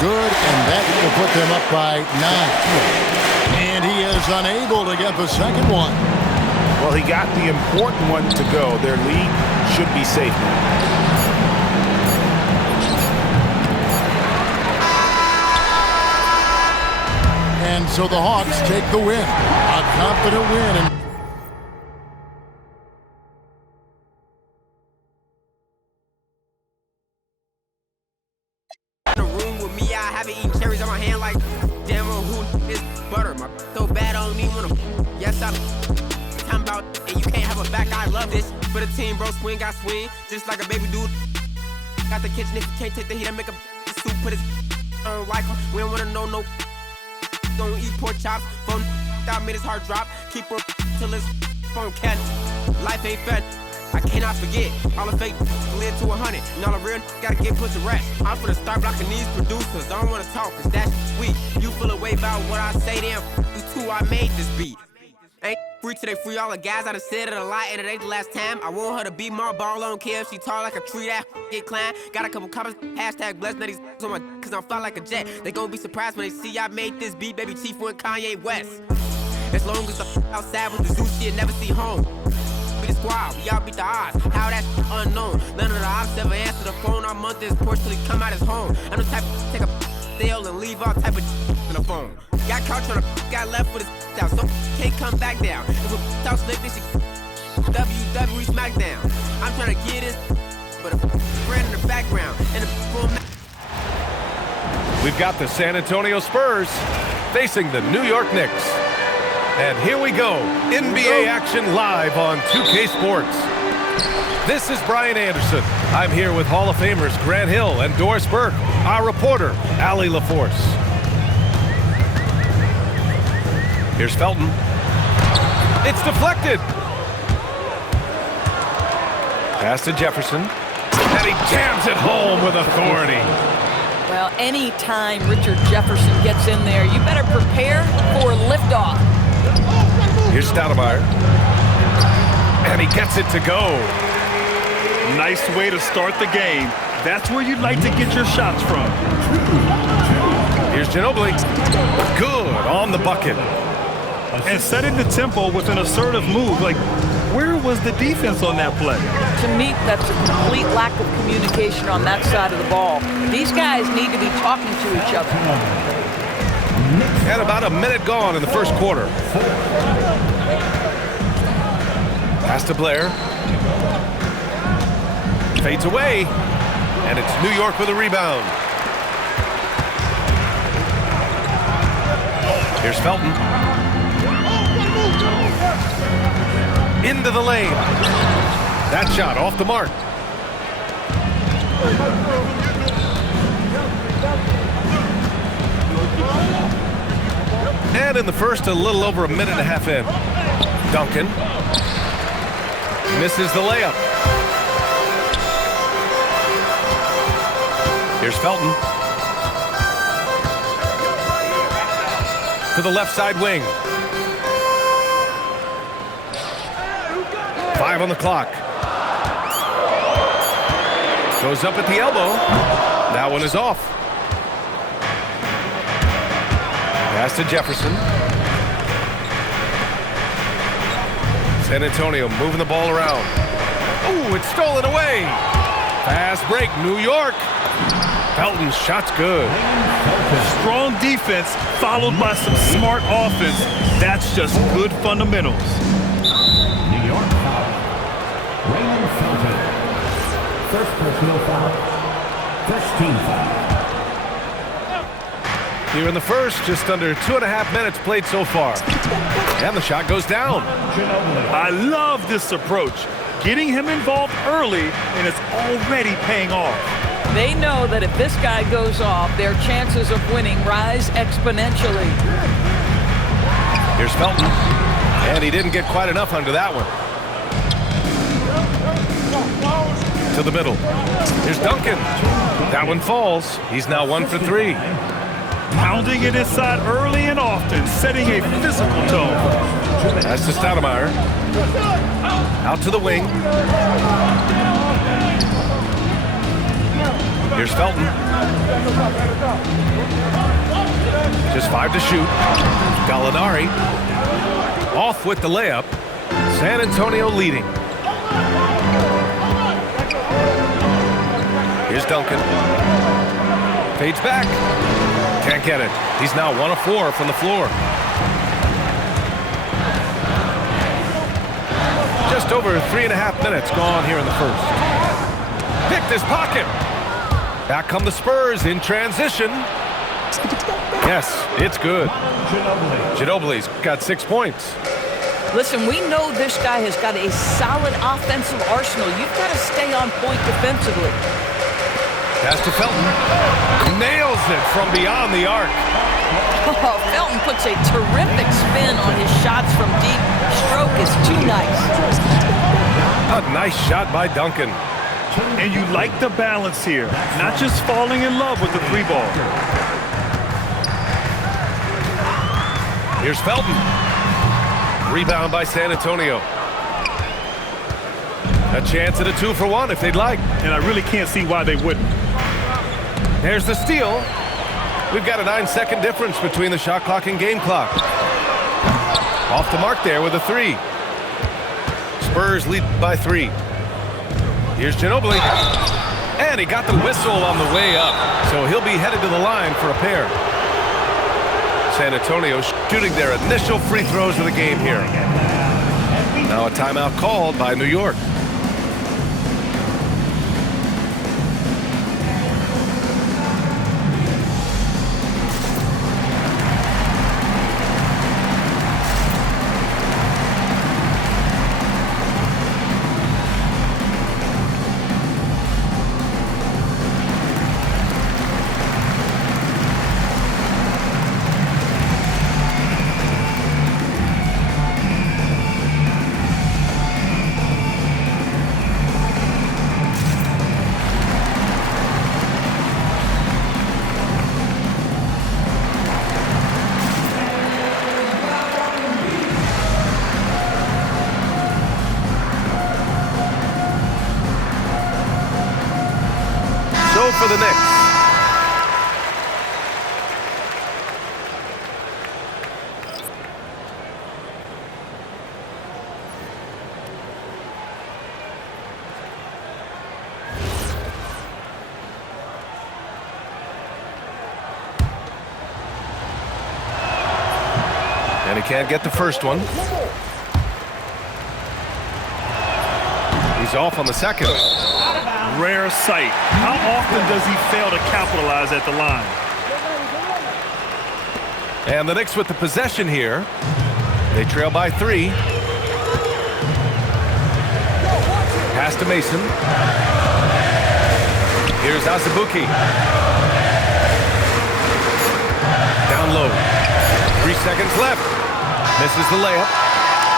good, and that will put them up by 9. And he is unable to get the second one. Well, he got the important one to go. Their lead should be safe now. And so the Hawks take the win. A confident win. In the room with me, I haven't eaten cherries on my hand like damn who is butter. My so bad I don't even wanna. Yes, I'm talking about and you can't have a back. I love this for the team, bro. Swing, I swing just like a baby dude. Got the kitchen if you can't take the heat, I make a soup. Put his like him. We don't wanna know no. Don't eat pork chops. Phone that made his heart drop. Keep her till his phone catch. Life ain't fed. I cannot forget. All the fake led to 100. And all the real gotta get put to rest. I'm finna start blocking these producers. Don't wanna talk, cause that's sweet. You feel away about what I say, damn. You too, I made this beat. Ain't free till they free all the guys. I done said it a lot, and it ain't the last time. I want her to be more ball, I don't care if she tall like a tree, that get climb. Got a couple comments, hashtag blessed, now these on my cause I'm fly like a jet. They gon' be surprised when they see I made this beat, baby Chief and Kanye West. As long as the outside with the zoo shit, never see home. Be the squad, we all beat the odds. How that's unknown. None of the ops ever answer the phone. Our month is Porsche till he come out his home. I'm the type of take a sale and leave all type of in the phone. Got caught trying to got left with his out, so can't come back down. If we talk slick, this shit WWE SmackDown. I'm trying to get this, but a friend in the background and a full. We've got the San Antonio Spurs facing the New York Knicks. And here we go, NBA action live on 2K Sports. This is Brian Anderson. I'm here with Hall of Famers Grant Hill and Doris Burke, our reporter, Allie LaForce. Here's Felton. It's deflected. Pass to Jefferson. And he jams it home with authority. Well, anytime Richard Jefferson gets in there, you better prepare for liftoff. Here's Stoudemire. And he gets it to go. Nice way to start the game. That's where you'd like to get your shots from. Here's Ginobili. Good on the bucket. And setting the tempo with an assertive move. Like, where was the defense on that play? To me, that's a complete lack of communication on that side of the ball. These guys need to be talking to each other. And about a minute gone in the first quarter. Pass to Blair. Fades away. And it's New York with a rebound. Here's Felton. Into the lane. That shot off the mark. And in the first, a little over a minute and a half in. Duncan misses the layup. Here's Felton. To the left side wing. 5 on the clock. Goes up at the elbow. That one is off. Pass to Jefferson. San Antonio moving the ball around. Oh, it's stolen away. Fast break, New York. Felton's shot's good. Strong defense followed by some smart offense. That's just good fundamentals. New York foul. Raymond Felton. First personal foul. First team foul. Here in the first, just under 2.5 minutes played so far. And the shot goes down. I love this approach. Getting him involved early, and it's already paying off. They know that if this guy goes off, their chances of winning rise exponentially. Here's Felton. And he didn't get quite enough under that one. To the middle. Here's Duncan. That one falls. He's now 1 for 3. Pounding it inside early and often, setting a physical tone. That's to Stoudemire. Out to the wing. Here's Felton. Just 5 to shoot. Gallinari off with the layup. San Antonio leading. Here's Duncan. Fades back. Can't get it. He's now 1 of 4 from the floor. Just over 3.5 minutes gone here in the first. Picked his pocket. Back come the Spurs in transition. Yes, it's good. Ginobili's got 6 points. Listen, we know this guy has got a solid offensive arsenal. You've got to stay on point defensively. Pass to Felton. Nails it from beyond the arc. Oh, Felton puts a terrific spin on his shots from deep. Stroke is too nice. A nice shot by Duncan. And you like the balance here. Not just falling in love with the 3 ball. Here's Felton. Rebound by San Antonio. A chance at a 2-for-1 if they'd like. And I really can't see why they wouldn't. There's the steal. We've got a 9-second difference between the shot clock and game clock. Off the mark there with a 3. Spurs lead by 3. Here's Ginobili. And he got the whistle on the way up. So he'll be headed to the line for a pair. San Antonio shooting their initial free throws of the game here. Now a timeout called by New York. For the Knicks. And he can't get the first one. He's off on the second. Rare sight. How often does he fail to capitalize at the line? And the Knicks with the possession here. They trail by 3. Pass to Mason. Here's Azubuike. Down low. 3 seconds left. Misses the layup.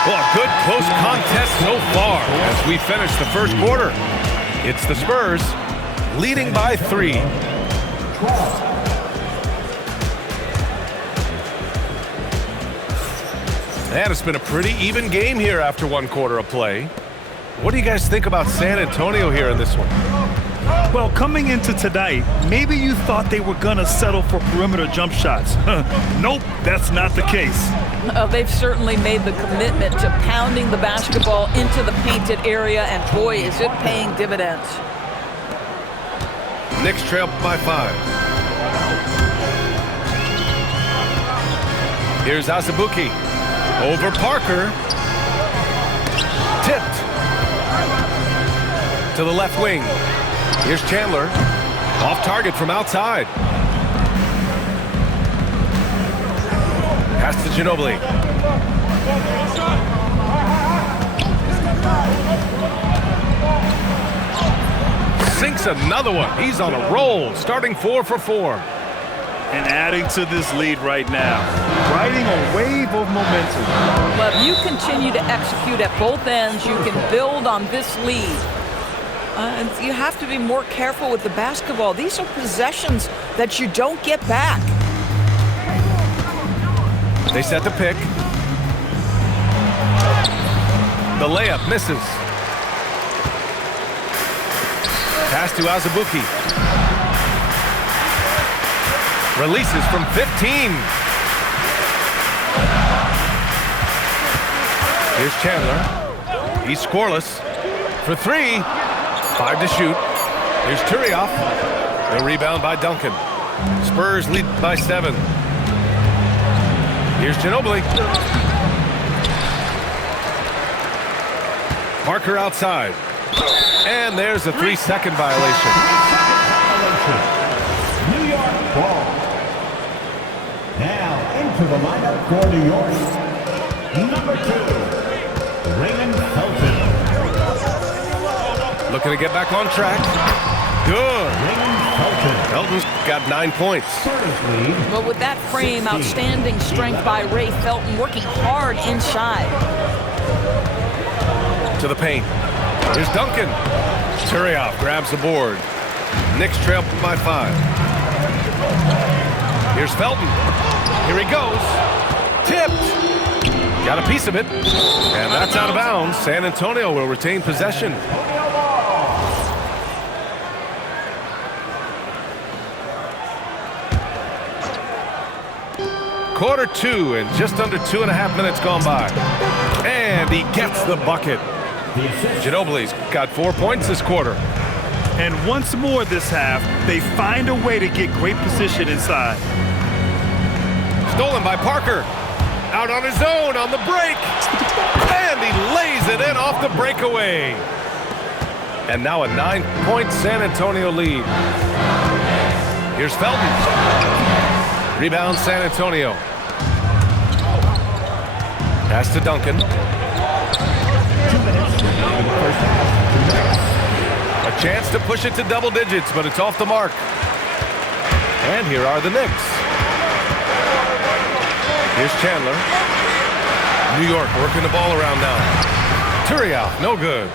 Well, a good close contest so far as we finish the first quarter. It's the Spurs leading by 3. And it's been a pretty even game here after 1 quarter of play. What do you guys think about San Antonio here in this one? Well, coming into tonight, maybe you thought they were going to settle for perimeter jump shots. Nope, that's not the case. They've certainly made the commitment to pounding the basketball into the painted area, and boy, is it paying dividends. Knicks trail by 5. Here's Azubuike. Over Parker. Tipped. To the left wing. Here's Chandler. Off target from outside. Pass to Ginobili. Sinks another one. He's on a roll, starting 4 for 4. And adding to this lead right now. Riding a wave of momentum. Well, if you continue to execute at both ends, you can build on this lead. And you have to be more careful with the basketball. These are possessions that you don't get back. They set the pick. The layup misses. Pass to Azubuike. Releases from 15. Here's Chandler. He's scoreless. For 3. 5 to shoot. Here's Turioff. The rebound by Duncan. Spurs lead by 7. Here's Ginobili. Parker outside. And there's a 3-second violation. New York ball. Now into the lineup for New York. Number 2, Raymond Felton. Looking to get back on track. Good. Raymond Felton. Felton's got 9 points. Spurs lead. But with that frame, outstanding strength by Ray Felton, working hard inside. To the paint. Here's Duncan. Turioff grabs the board. Knicks trail by 5. Here's Felton. Here he goes. Tipped. Got a piece of it. And that's out of bounds. San Antonio will retain possession. Quarter 2 and just under 2.5 minutes gone by. And he gets the bucket. Ginobili's got 4 points this quarter. And once more this half, they find a way to get great position inside. Stolen by Parker. Out on his own on the break. And he lays it in off the breakaway. And now a 9-point San Antonio lead. Here's Felton. Rebound San Antonio. Pass to Duncan. 2 minutes remaining in the first half. A chance to push it to double digits, but it's off the mark. And here are the Knicks. Here's Chandler. New York working the ball around now. Turioff, no good.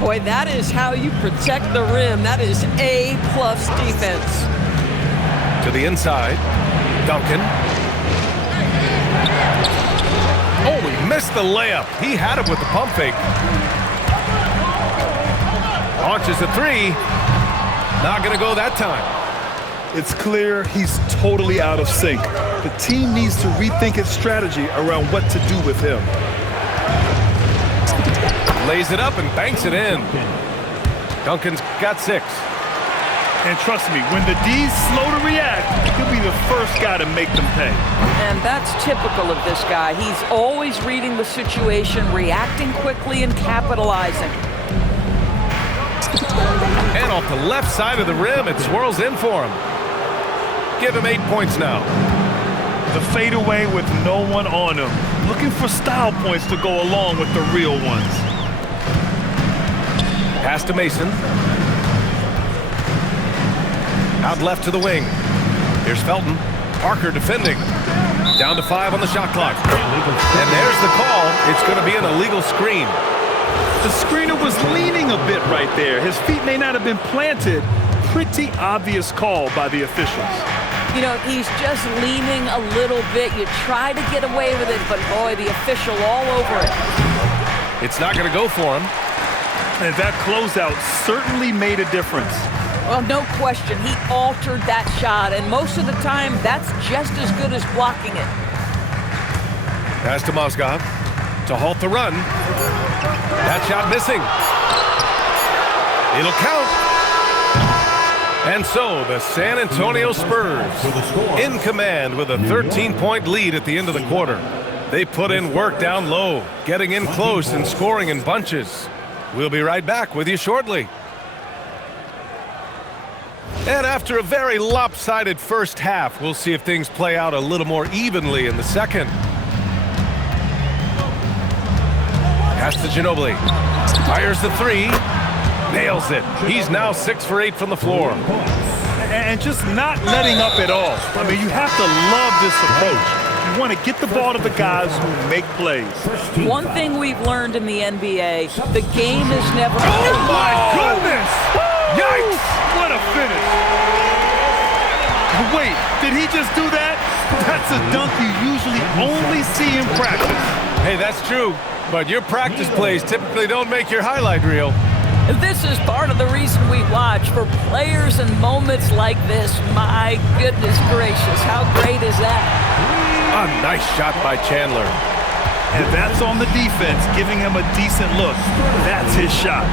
Boy, that is how you protect the rim. That is A-plus defense. To the inside. Duncan. Oh, he missed the layup. He had it with the pump fake. Launches a 3. Not going to go that time. It's clear he's totally out of sync. The team needs to rethink its strategy around what to do with him. Lays it up and banks it in. Duncan's got 6. And trust me, when the D's slow to react, he'll be the first guy to make them pay. And that's typical of this guy. He's always reading the situation, reacting quickly, and capitalizing. And off the left side of the rim, it swirls in for him. Give him 8 points now. The fadeaway with no one on him. Looking for style points to go along with the real ones. Pass to Mason. Out left to the wing. Here's Felton. Parker defending. Down to 5 on the shot clock. And there's the call. It's going to be an illegal screen. The screener was leaning a bit right there. His feet may not have been planted. Pretty obvious call by the officials. You know, he's just leaning a little bit. You try to get away with it, but boy, the official all over it. It's not going to go for him. And that closeout certainly made a difference. Well, no question. He altered that shot, and most of the time, that's just as good as blocking it. Pass to Mozgov to halt the run. That shot missing. It'll count. And so the San Antonio Spurs in command with a 13-point lead at the end of the quarter. They put in work down low, getting in close and scoring in bunches. We'll be right back with you shortly. And after a very lopsided first half, we'll see if things play out a little more evenly in the second. Pass to Ginobili. Fires the 3. Nails it. He's now 6 for 8 from the floor. And just not letting up at all. I mean, you have to love this approach. You want to get the ball to the guys who make plays. One thing we've learned in the NBA, the game is never... Oh, my goodness! Yikes! What a finish. Wait, did he just do that? That's a dunk you usually only see in practice. Hey, that's true. But your practice plays typically don't make your highlight reel. This is part of the reason we watch, for players and moments like this. My goodness gracious, how great is that? A nice shot by Chandler. And that's on the defense, giving him a decent look. That's his shot.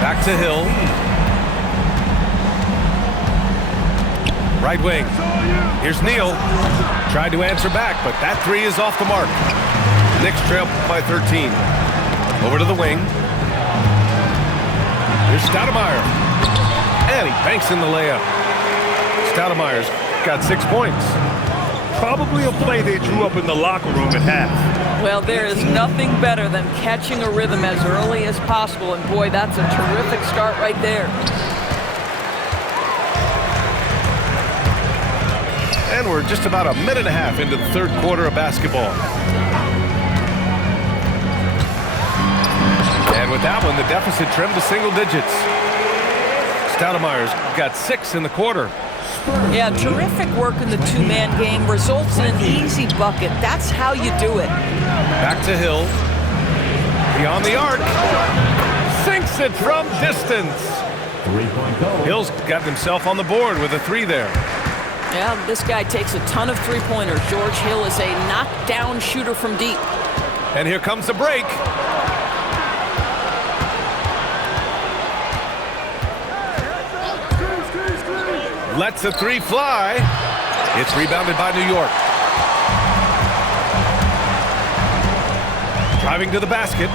Back to Hill. Right wing. Here's Neal. Tried to answer back, but that three is off the mark. Knicks trail by 13. Over to the wing. Here's Stoudemire. And he banks in the layup. Stoudemire's got 6 points. Probably a play they drew up in the locker room at half. Well, there is nothing better than catching a rhythm as early as possible, and boy, that's a terrific start right there. And we're just about a minute and a half into the third quarter of basketball. And with that one, the deficit trimmed to single digits. Stoudemire's got 6 in the quarter. Yeah, terrific work in the two-man game results in an easy bucket. That's how you do it. Back to Hill. Beyond the arc. Sinks it from distance. 3-point goal. Hill's got himself on the board with a 3 there. Yeah, this guy takes a ton of three-pointers. George Hill is a knockdown shooter from deep. And here comes the break. Lets the 3 fly. It's rebounded by New York. Driving to the basket.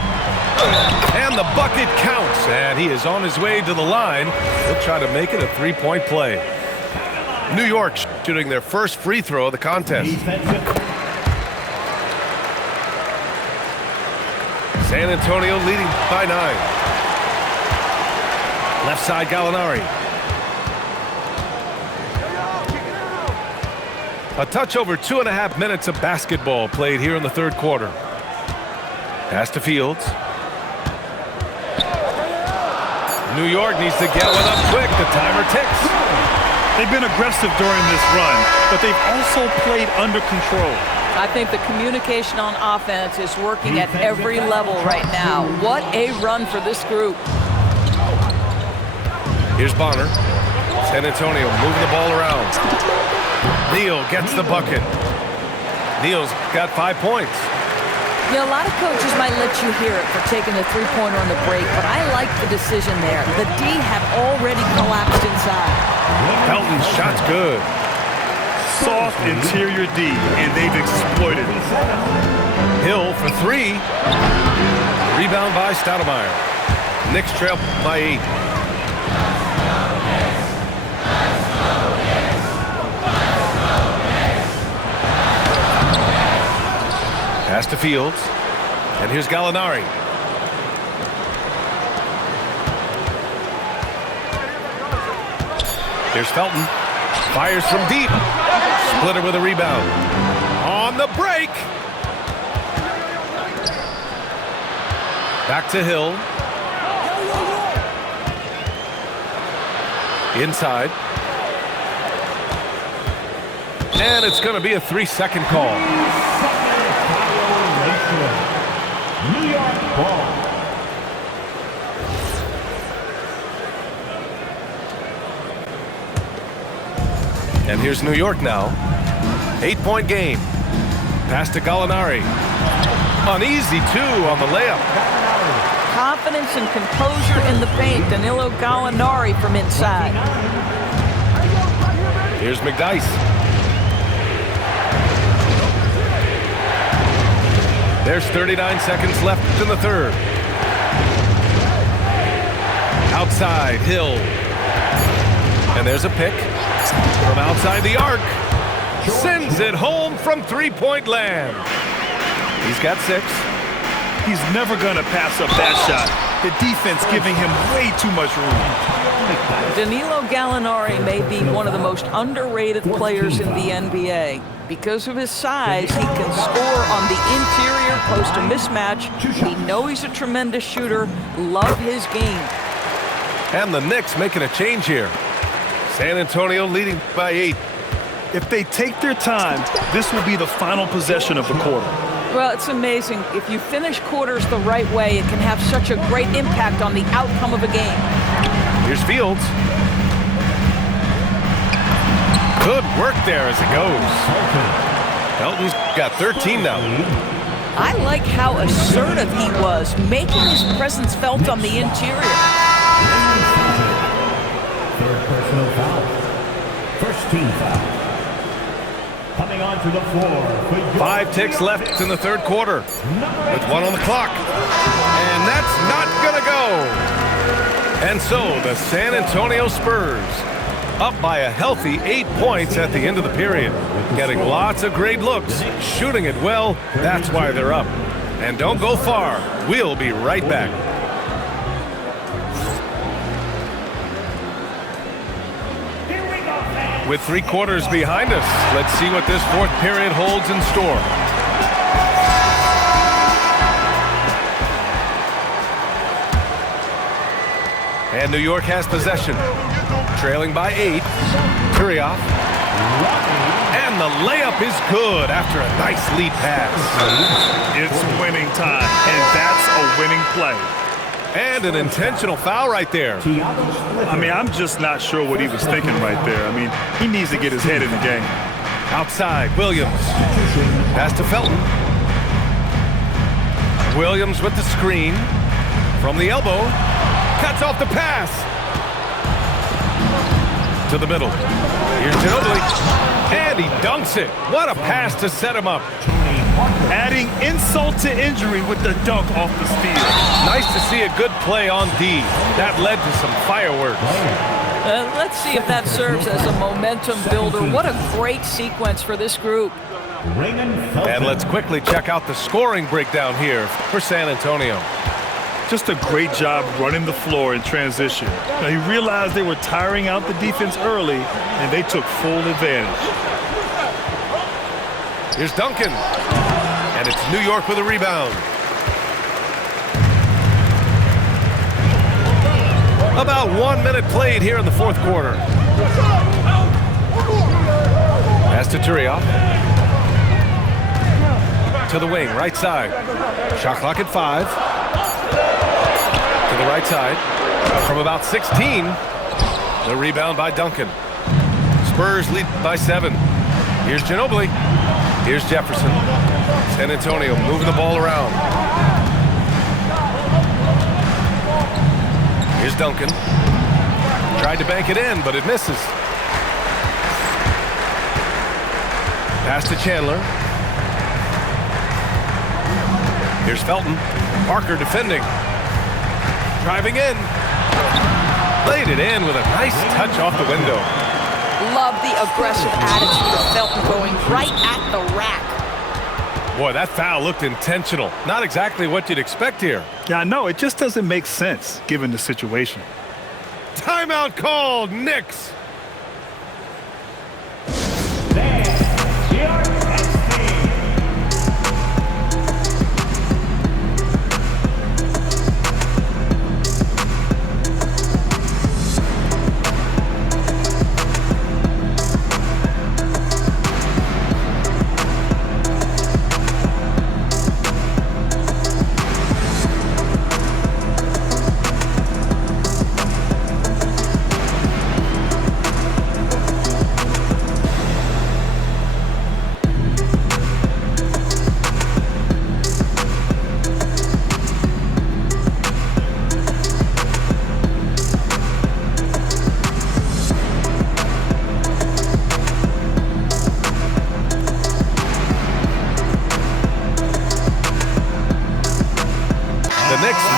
And the bucket counts. And he is on his way to the line. He'll try to make it a 3-point play. New York shooting their first free throw of the contest. San Antonio leading by 9. Left side, Gallinari. A touch over 2.5 minutes of basketball played here in the third quarter. Pass to Fields. New York needs to get one up quick. The timer ticks. They've been aggressive during this run, but they've also played under control. I think the communication on offense is working at every level right now. What a run for this group. Here's Bonner. San Antonio moving the ball around. Neal gets the bucket. Neal's got 5 points. Yeah, a lot of coaches might let you hear it for taking a three-pointer on the break, but I like the decision there. The D had already collapsed inside. Felton's shot's good. Soft interior D, and they've exploited it. Hill for 3. Rebound by Stoudemire. Knicks trail by 8. Pass to Fields. And here's Gallinari. Here's Felton. Fires from deep. Splitter with a rebound. On the break. Back to Hill. Inside. And it's going to be a 3-second call. New York ball. And here's New York now. 8-point game. Pass to Gallinari. An easy 2 on the layup. Confidence and composure in the paint. Danilo Gallinari from inside. Here's McDyess. There's 39 seconds left in the third. Outside, Hill. And there's a pick from outside the arc. Sends it home from three-point land. He's got 6. He's never going to pass up that shot. The defense giving him way too much room. Danilo Gallinari may be one of the most underrated players in the NBA. Because of his size, he can score on the interior, post a mismatch. We know he's a tremendous shooter. Love his game. And the Knicks making a change here. San Antonio leading by 8. If they take their time, this will be the final possession of the quarter. Well, it's amazing. If you finish quarters the right way, it can have such a great impact on the outcome of a game. Here's Fields. Good work there as it goes. Felton's got 13 now. I like how assertive he was, making his presence felt on the interior. Third personal foul. First team foul. Coming onto the floor. 5 ticks left in the third quarter with 1 on the clock. And that's not going to go. And so the San Antonio Spurs up by a healthy 8 points at the end of the period. Getting lots of great looks, shooting it well. That's why they're up. And don't go far. We'll be right back. With 3 quarters behind us, let's see what this fourth period holds in store. And New York has possession. Trailing by 8. Turiaf. And the layup is good after a nice lead pass. It's winning time, and that's a winning play. And an intentional foul right there. I mean, I'm just not sure what he was thinking right there. I mean, he needs to get his head in the game. Outside, Williams. Pass to Felton. Williams with the screen. From the elbow. Cuts off the pass. To the middle. Here's Ginobili. And he dunks it. What a pass to set him up. Adding insult to injury with the dunk off the steal. Nice to see a good play on D. That led to some fireworks. Let's see if that serves as a momentum builder. What a great sequence for this group. And let's quickly check out the scoring breakdown here for San Antonio. Just a great job running the floor in transition. Now, he realized they were tiring out the defense early, and they took full advantage. Here's Duncan. And it's New York with a rebound. About 1 minute played here in the fourth quarter. Pass to Turiaf. To the wing, right side. Shot clock at 5. To the right side. From about 16. The rebound by Duncan. Spurs lead by 7. Here's Ginobili. Here's Jefferson. San Antonio moving the ball around. Here's Duncan. Tried to bank it in, but it misses. Pass to Chandler. Here's Felton. Parker defending. Driving in. Laid it in with a nice touch off the window. Love the aggressive attitude of Felton going right at the rack. Boy, that foul looked intentional. Not exactly what you'd expect here. Yeah, I know. It just doesn't make sense given the situation. Timeout called, Knicks.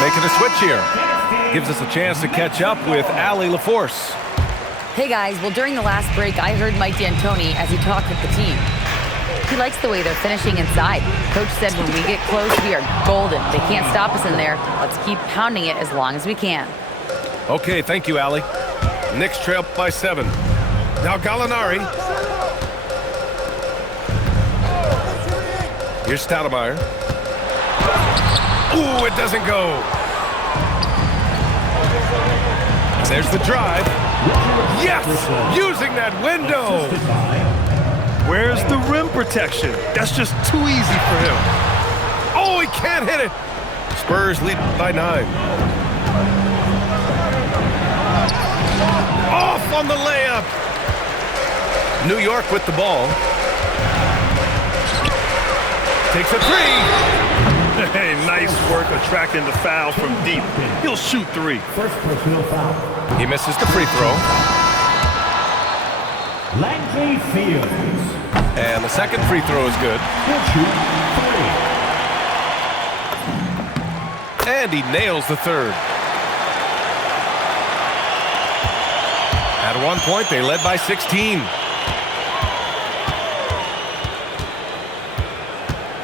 Making a switch here. Gives us a chance to catch up with Allie LaForce. Hey guys, well during the last break, I heard Mike D'Antoni as he talked with the team. He likes the way they're finishing inside. Coach said when we get close, we are golden. They can't stop us in there. Let's keep pounding it as long as we can. Okay, thank you, Allie. Knicks trail by 7. Now Gallinari. Here's Stoudemire. Ooh, it doesn't go. There's the drive. Yes! Using that window. Where's the rim protection? That's just too easy for him. Oh, he can't hit it. Spurs lead by 9. Off on the layup. New York with the ball. Takes a 3. Hey, nice work attracting the foul from deep. He'll shoot 3. First personal foul. He misses the free throw. Langley Fields. And the second free throw is good. He'll shoot 3. And he nails the third. At one point, they led by 16.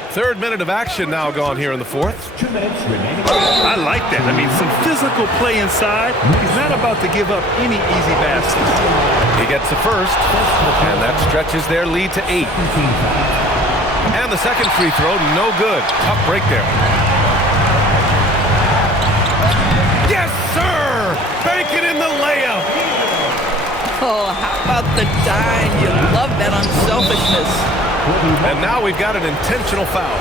Third minute of action now gone here in the fourth. 2 minutes remaining. I like that. I mean, some physical play inside. He's not about to give up any easy baskets. He gets the first, and that stretches their lead to 8. And the second free throw, no good. Tough break there. Yes, sir! Banking in the layup. Oh, how about the dime? You love that unselfishness. And now we've got an intentional foul.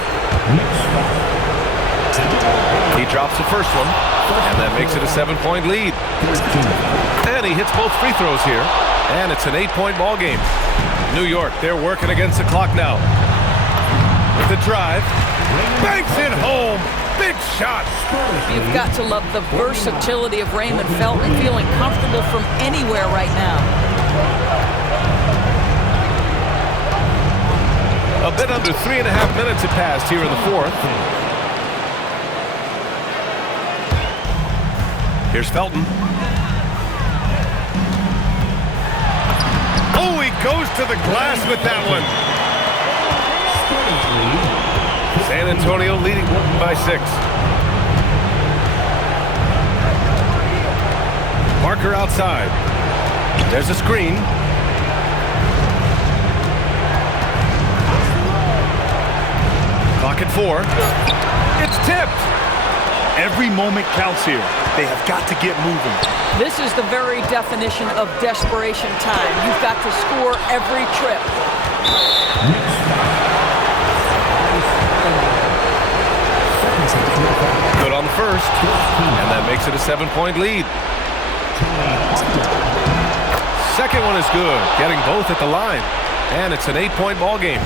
He drops the first one, and that makes it a 7-point lead. And he hits both free throws here, and it's an 8-point ball game. New York, they're working against the clock now. With the drive, banks it home. Big shot. You've got to love the versatility of Raymond Felton, feeling comfortable from anywhere right now. A bit under 3.5 minutes have passed here in the fourth. Here's Felton. Oh, he goes to the glass with that one. San Antonio leading by 6. Parker outside. There's a screen. Clock at 4. It's tipped. Every moment counts here. They have got to get moving. This is the very definition of desperation time. You've got to score every trip. Good on the first, and that makes it a 7-point lead. Second one is good, getting both at the line, and it's an 8-point ball game.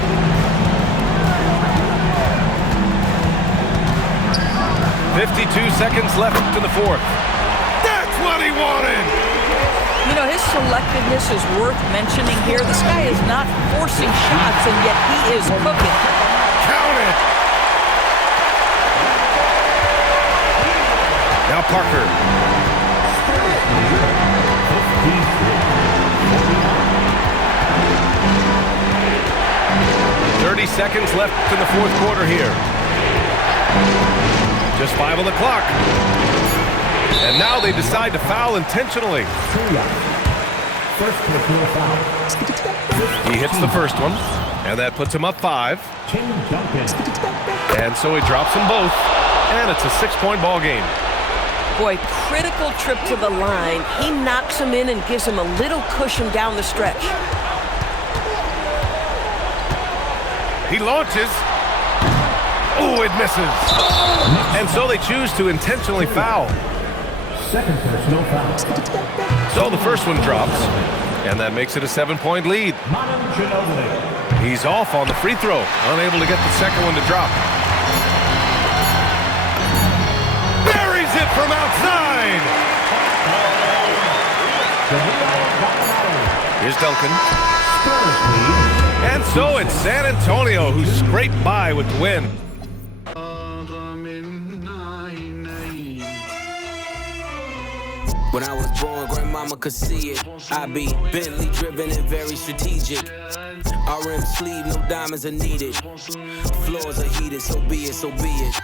.52 seconds left in the fourth. That's what he wanted! You know, his selectiveness is worth mentioning here. This guy is not forcing shots, and yet he is cooking. Count it! Now Parker. 30 seconds left in the fourth quarter here. Just 5 on the clock. And now they decide to foul intentionally. First personal foul. He hits the first one, and that puts him up 5. Tim Duncan. And so he drops them both, and it's a 6-point ball game. Boy, critical trip to the line. He knocks him in and gives him a little cushion down the stretch. He launches. Oh, it misses. And so they choose to intentionally foul. Second personal foul. So the first one drops, and that makes it a 7-point lead. Manu Ginobili. He's off on the free throw, unable to get the second one to drop. Buries it from outside. Here's Duncan. And so it's San Antonio who scraped by with the win. When I was born, grandmama could see it. I be Bentley driven and very strategic. RM sleeve, no diamonds are needed. Floors are heated, so be it, so be it.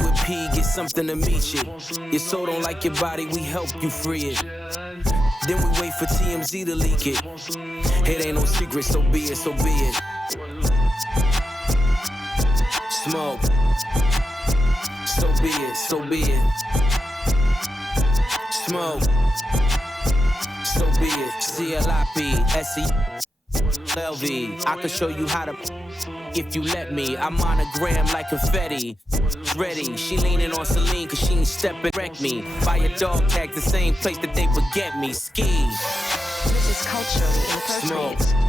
With P, get something to meet you. Your soul don't like your body, we help you free it. Then we wait for TMZ to leak it. It ain't no secret, so be it, so be it. Smoke. So be it, so be it. Smoke. So be it. CLIP. SE. LV. I could show you how to if you let me. I'm on a gram like confetti. Ready, she leaning on Celine cause she ain't stepping wreck me. Buy a dog tag the same place that they would get me. Ski. This is culturally inappropriate. Smoke.